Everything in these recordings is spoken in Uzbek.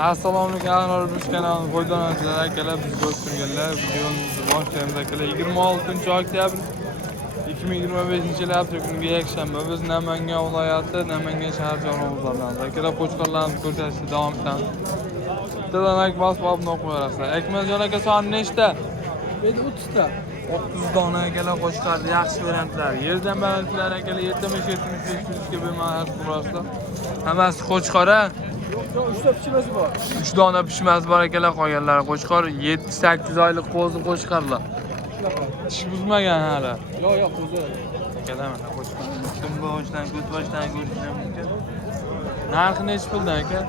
Assalomu alaykum Agrar kanalining foydalanuvchilari akalar, bizga o'tirganlar. Videomizni boshlaymiz akalar. 26-oktyabr 2025-yil hafta yakshanba biz Namangan viloyati Namangan shahar joylarimizdan akalar qo'chqorlarni ko'rsatishda davom etamiz. Bittadan ak bosib obuna qo'yarasizlar. Akmaljon aka soni nechta? 30 ta. 30 dona akalar qo'chqorda yaxshi variantlar. Yerdan balandliklar akalar 70-75 ga bemalol qurasizlar. Hammasi qo'chqora. 3 ta pishmasi bor. 3 dona pishmasi bor akalar, qolganlari qo'chqor. 7-8 oylik qo'zi qo'chqorlar. Tish buzmagan hali. Yo'q, qo'zi. Akalar mana qo'chqor. Kim boshdan, ko'z boshdan ko'rishim mumkin. Narxi necha puldan aka?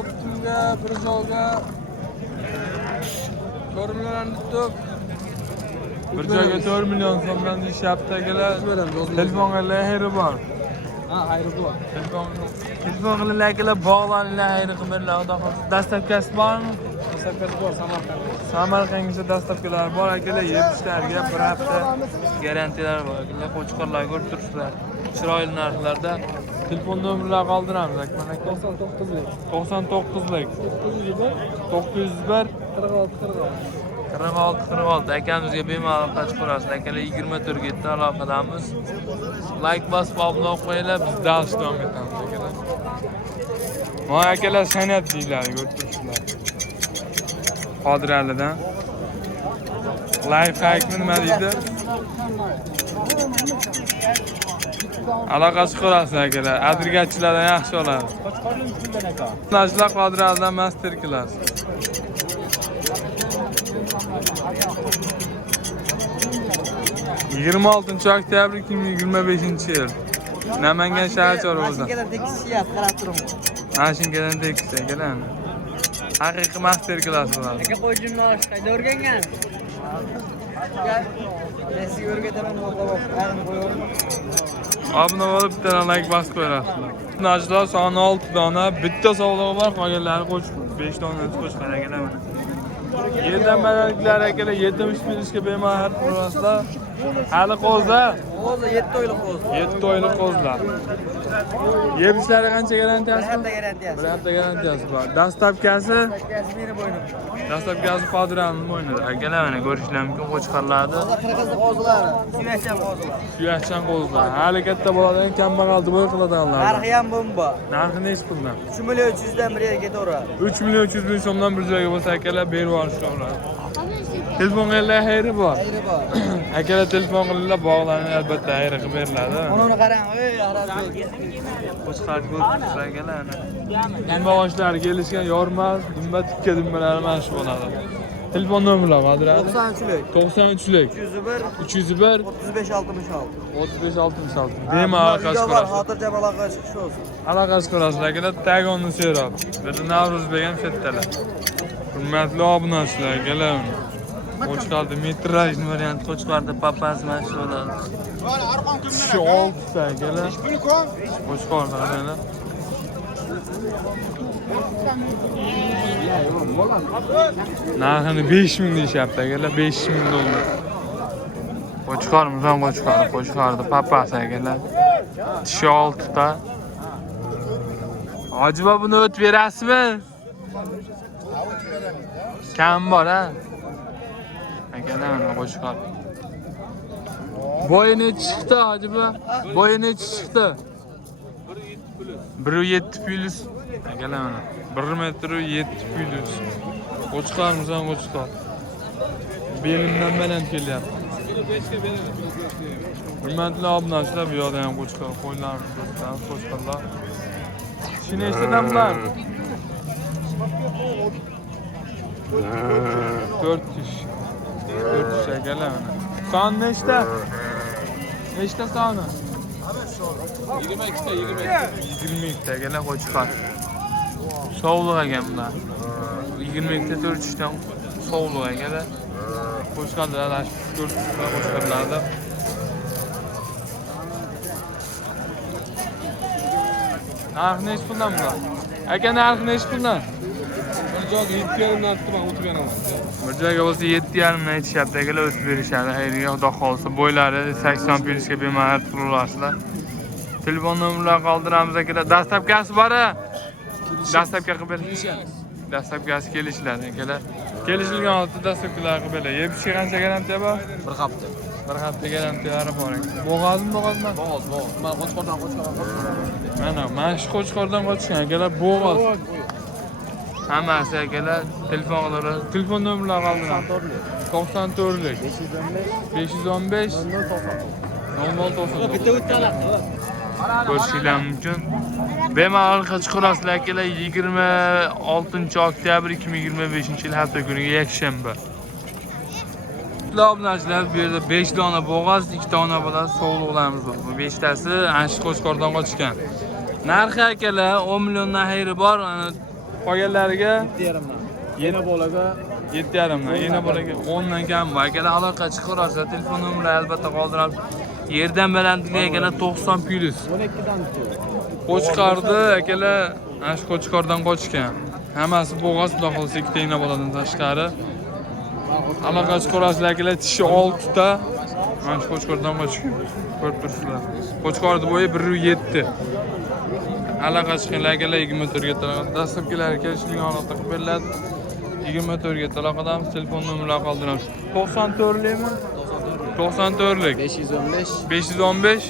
Optimga, bir joyga 4 million tutib. Bir joyga 4 million so'mdan deyishyapti akalar. Telefon qilinglar, bor. Ha, xayri bor. Telefon qilinglar akalar, bog'laninglar, xayri qilinglar. Xudo xohlasa. Dastavkasi bormi? Dastavkasi bor, Samarqand. Samarqandgacha dastavkalar bor akalar, yebishlarga bir hafta garantiyalar bor akalar. Qo'chqorlar ko'rib turibsizlar. Chiroyli narxlarda. Telefon nomerlarini qoldiramiz akalar. 99lik. 99lik. 901 46 akamizga bemalol qachib ko'rasiz akalar. 24 ga yetdi aloqadamiz. Like bosib obuna qo'yinglar, biz davom etamiz akalar. Mana akalar san'at deyiladi, ko'rib turibsizlar. Qodiralidan. Life hackni nima deydi? Aloqasi ko'rasiz akalar. Adrigatchilardan yaxshi oladi. Najla Qodiralidan master class. Yigirma 26-oktyabr 2025-yil. Namangan shahar chorvasida. Mashinkadan tekisiyat, qarab turing. Mashinkadan tekis akalar. Haqiqiy master class bo'ladi. Aka qo'yjimni olish qayda o'rgangan? Nesi o'rgataman, ayni qo'yaverim. Obuna bo'lib bittadan like bosib qo'yasizlar. Najlar soni 6 dona, bitta sovg'asi bor, qolganlari qo'shib 5 dona qo'shib akalar mana. Yerdan balandliklar akalar 70 ga bemalol qurasizlar. Hali qo'zlar. Qo'zi 7 oylik qo'zi. 7 oylik qo'zlar. Yebishlari qancha garantiyasi? 1 hafta garantiyasi. 1 hafta garantiyasi bor. Dastavkasi? Dastavkasi meni bo'ynim. Dastavkasi Qodiralining bo'ynida. Akalar mana ko'rishlar mumkin qo'chqorlarni. Qirg'izning qo'zilari, suyakchan qo'zilar. Suyakchan qo'zlar. Hali katta bo'ladigan, kambag'al duboy qiladiganlar. Narxi ham bomba. Narxi necha puldan? 3 million 300 dan bir yerga ketaveradi. 3 million 300 ming so'mdan bir joyga bo'lsa akalar berib yuborishadi. Telefon qilinglar, xayri bor. Xayri bor. Akalar telefon qilinglar, bog'laninglar, albatta xayri qilib beriladi. Uni qarang, ey Arazbek. Qo'chqor ko'ribsiz akalar. Dumba boshlari kelishgan yormas, dumba tikka dumbalari mana shu bo'ladi. Telefon nomerlari qodiradi. 93lik. 93lik 301 301 35 66. Bemalol qachib ko'rasiz. Xotirjam aloqa chiqishi olsun. Aloqa ko'rasiz akalar, tagonni serob. Bir Navro'zbek ham chetdalar. Hurmatli obunachilar, akalar. Qo'chqorda metrajli variant, qo'chqorda papasi mana shu bo'ladi. Shu 6 ta akalar. Qo'chqorda qaranglar. Narxini 5000 deyishyapti akalar, 5000 dollar. Qo'chqormiz ham qo'chqorda papasi akalar. Tishi 6 ta. Hojiba buni o'tib berasizmi? Kam bor ha? Akalar mana qo'chqor. Bo'yi necha chiqdi hojiba? Bo'yi necha chiqdi? 1.7 plus. Akalar mana 1 metr 7 plus. Qo'chqormiz ham qo'chqor. Belimdan baland kelyapti. Hurmatli obunachilar, bu yoqda ham qo'chqor, qo'ylarimiz ko'rsatamiz, qo'chqorlar. Shuni eshitdinglar bular? 4 kishi. 4 kishi akalar mana. Son nechta? Nechta soni? 22 ta. 22 ta akalar qo'chqor. Sovliq ekan bular. 22 ta 4 dan sovliq akalar. Qo'chqorlar alashib ko'rsatishlar qo'chqorlarda. Narxi necha puldan bular? Aka narxi necha puldan? Bir joyga 7,5 dan tutib o'tib beraman. Bir joyga bo'lsa 7,5 dan aytishyapti akalar, o'tib berishadi. Xayriga xudo xolsa bo'ylari 80 plyusga bemalol turaverasizlar. Telefon nomerlarini qoldiramiz akalar. Dastavkasi bor-a? Dastlabki qilib dastlabkasi kelishlar akalar. Kelishilgan holda dastlabkilar qilib yeb chiqancha garantiya bor. Bir hafta garantiyalari bor ekan. Bo'g'azmi? Mana qo'chqordan Mana shu qo'chqordan qochgan akalar bo'g'oz. Hammasi akalar telefon qilaveradi. Telefon nomerlari qoldilar. 94lik 515 0099. Bitta o'ttalab. Ko'rishinglar mumkin. Bemalol qochqorasizlar akalar 26 oktyabr 2025 yil hafta kuniga yakshanba. Obunachilar bu yerda 5 dona bo'g'oz, 2 dona bola sog'liqlarimiz bor. Bu 5tasi ancha qo'chqordan qochgan. Narxi akalar 10 milliondan xayri bor. Qolganlariga 7,5 yana bolaga 7,5 yana bolaga 10 dan kam bor. Akalar aloqa chiqarasiz, telefon nomerlari albatta qoldiramiz. Yerdan balandligi akalar 90 plus. 12dan Qo'chqordi akalar, ana shu qo'chqordan qochgan. Hammasi bo'g'oz, xudo xolsa 2 ta yana boladan tashqari. Aloqa chiqarasizlar akalar, tishi 6 ta. Mana shu qo'chqordan qochgan. Ko'rib turibsizlar. Qo'chqorning bo'yi 1.7. Aloqa chiqinglar akalar 24 ga taloq. Dastlabkilari kelishilgan holatda qilib beriladi. 24 ga taloqadamiz, telefon nomerlari qoldiramiz. 94likmi? 94lik 515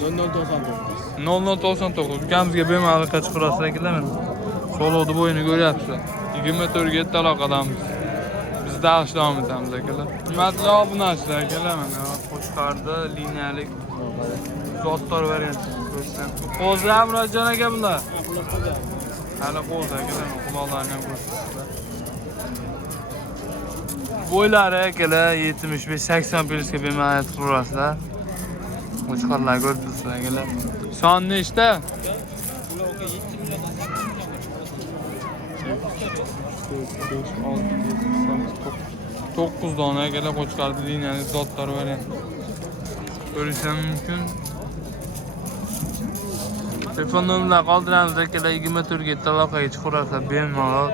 0099. Ukamizga bemalol aloqa chiqarasizlar akalar. Soloqni bo'yini ko'ryapsizlar. 24 ga taloqadamiz. Biz daqish davom etamiz akalar. Hurmatli obunachilar akalar, mana qo'chqorda liniyalik zotlar varianti ko'rsin. Qo'zlar Murodjon aka bular. Hali qo'z akalar, quloqlarni ham ko'rsatiblar. Bo'ylari akalar 75-80 plyusga bemalol turasizlar. Qo'chqorlar ko'rib turibsizlar akalar. Son nechta? 9 dona akalar qo'chqorda liniyalik zotlar varianti. Ko'rishim mumkin. Telefon nomerlarini qoldiramiz akalar, 24 ga aloqaga chiqarasizlar bemalol.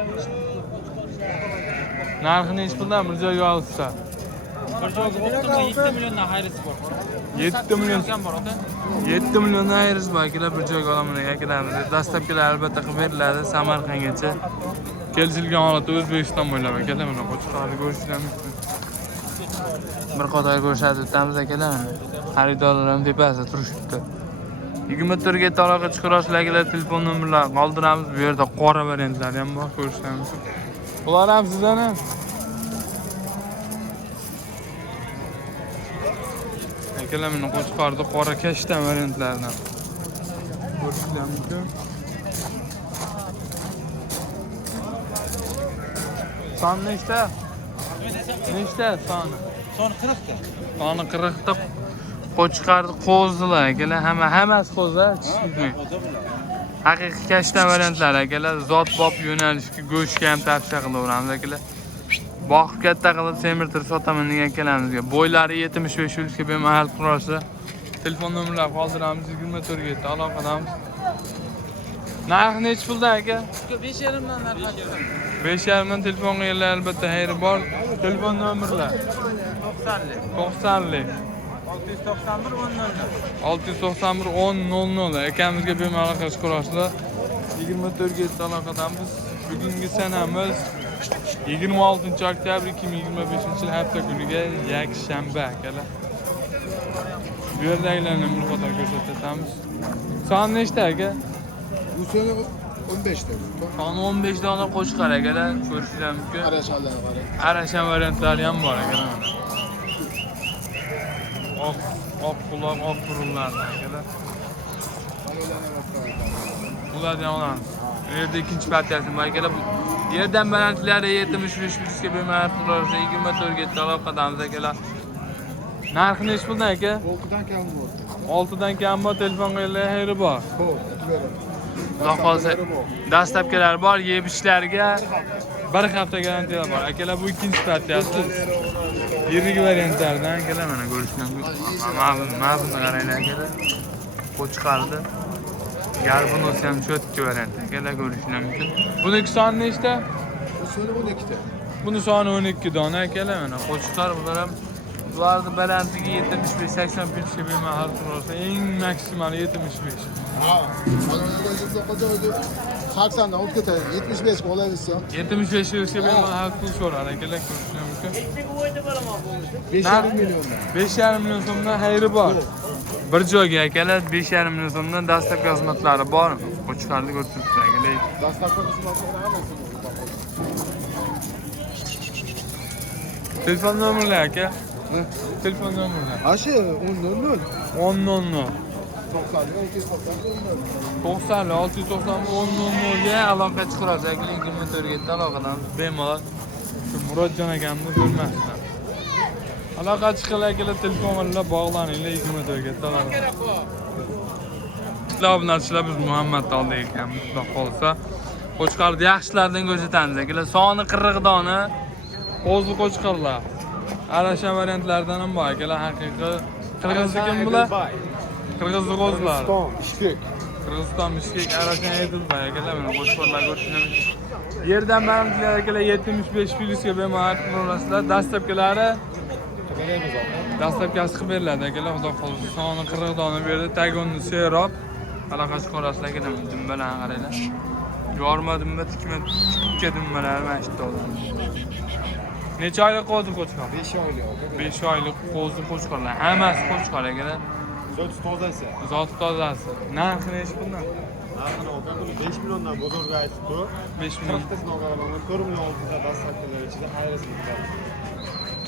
Narxi nechi puldan bir joyga olsa? Bir joyga 7 milliondan xayrisi bor. 7 million kam bor ota. 7 milliondan xayrisi bor akalar, bir joyga olaman akalarimiz. Dastlabkilar albatta qilib beriladi Samarqandgacha. Kelishilgan holatda O'zbekiston bo'ylab akalar, mana qo'chqorni ko'rishinglar mumkin. Bir qator ko'rsatib o'tamiz akalar. Xaridorlarimiz tepasida turishibdi. 24 ga aloqa chiqarasizlar akalar, telefon nomerlarini qoldiramiz. Bu yerda qora variantlari ham bor, ko'rishinglar mumkin. Bular ham sizlarni. Akalar, mana qo'chqorda qora kashtan variantlaridan ko'rishinglar mumkin. Son nechta? Nechta soni? Soni 40 ta. Soni 40 ta qo'chqorni qo'zilar akalar, hammasi qo'zlar, tushunmay. Haqiqiy kashtan variantlari akalar, zot-bop yo'nalishga go'shtga ham tavsiya qilaveramiz akalar. Boqib katta qilib semirtirib sotaman degan akalamizga. Bo'ylari 75 plyusga bemalol turasa. Telefon nomerlarini qoldiramiz, 24 ga aloqadamiz. Narxi nechi pulda aka? 5,5 dan narxi. 5,5 dan telefon qilganlar albatta xayri bor. Telefon nomerlari 90lik 691 1000. Akamizga bemalol aloqa chiqarasizlar. 24 ga aloqadamiz. Bugungi sanamiz 26 oktyabr 2025 yil hafta kuniga yakshanba akalar. Bu yerdagilarni bir qator ko'rsatamiz. Son nechta aka? Bu sene 15 ta. Son 15 dona qo'chqor akalar, ko'rishinglar mumkin. Arashalarga qarang. Arashan variantlari ham bor akalar. Oq quloq, oq burunlardan akalar. Bularni olamiz. Bu yerda ikkinchi partiyasi bor akalar. Bu yerdan balandliklari 75 plyusga bemalol turarsa 24 ga aloqadamiz akalar. Narxi nechi puldan aka? 6dan kam bor. 6dan kam bor, telefon qilinglar, xayri bor. Xo'p, beraman. Xudo xolsa dastlabkilar bor, yebishlarga bir hafta garantiya bor. Akalar, bu ikkinchi partiyasi. Yirik variantlardan akalar, mana ko'rishinglar mumkin. Mana buni qaranglar akalar. Qo'chqordi. Galvanosi ham cho'tki variant. Akalar, ko'rishinglar mumkin. Buniki soni nechta? Bu sene 12 ta. Buni soni 12 dona akalar, mana qo'chqor bular ham. Bularning balandligi 75-80 plyusga bemalol tursa, eng maksimal 75. Ha, mana 80'dan ot ketadi. 75 ga olaversa. 75 yilga bemalol hal pul so'rar akalar, ko'rishlar mumkin. 5,5 milliondan. 5,5 million so'mdan xayri bor. Bir joyga akalar 5,5 million so'mdan dastlabki xizmatlari bor. Qo'chqarni ko'rsatibdi akalar. Dastlabki xizmatlar hammasi. Telefon nomerlar aka. Telefon nomerlar. Aşı 10 1000 90 690 ga aloqa chiqarasiz akalar. 24 ga aloqadan bemalol shu Murodjon akamni ko'rmasdan. Aloqa chiqinglar akalar, telefon bilan bog'laninglar 24 ga aloqa. Obunachilar biz Muhammad Tolda ekanmiz, xudo qolsa. Qo'chqarni yaxshilardan ko'rsatamiz akalar. Soni 40 dona qo'zi qo'chqarlar. Arasha variantlardan ham bor akalar, haqiqiy qirg'iz kim bular? Qirg'iz qo'zlar. Qirg'iziston Bishkek arasha aytildi akalar, mana qo'chqarlar ko'rishimiz. Yerdan baribir akalar 75 plyusga bemalol qilaverasizlar. Dastlabkilari dastlabkasi qilib beriladi akalar, xudo qolsa. Soni 40 dona berdi, tagonni serob. Aloqa chiqarasizlar akalar, dimbalarni qaranglar. Yorma dimba, tikka dimbalar mana shu to'g'ri. Necha oylik qo'zi qo'chqar? 5 oylik. 5 oylik qo'zi qo'chqarlar. Hammasi qo'chqar akalar. Zot tozasi. Zot tozasi. Narxi necha bundan? Narxini olgan buni 5 milliondan bozorga aytibdi. 5 million. 40 nogalarni 4 million oltida dastlabkilar ichida xayrisiz.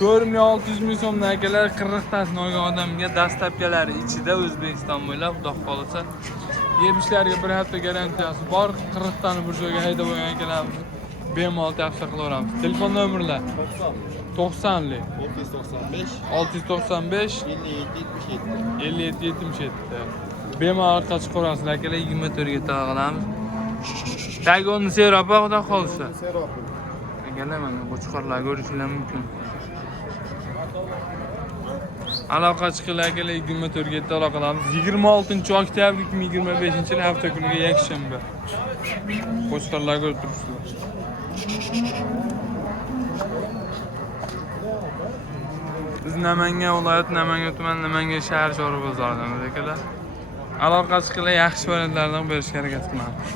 4600 ming so'mdan akalar 40 tasini olgan odamga dastlabkilari ichida O'zbekiston bo'ylab xudo xolisa yemishlariga bir hafta garantiyasi bor. 40 tani bir joyga haydab olgan akalarimiz bemalol tavsiya qilaveramiz. Telefon nomerlar 90 lik 695 57 77. Bemalol orqa chiqarasizlar akalar, 24 ga taqalamiz. Tagonni seropa xudo xolisa. Serob. Akalar mana qo'chqarlar ko'rishinglar mumkin. Aloqa chiqinglar akalar, 24 ga aloqalarimiz 26-oktyabr 2025-yil hafta kuniga yakshanba. Qo'chqarlar ko'rib turibsizlar. Biz Namangan viloyat, Namangan tuman, Namangan shahar chorva bozoridamiz akalar. Aloqa chiqinglar, yaxshi variantlardan berishga harakat qilamiz.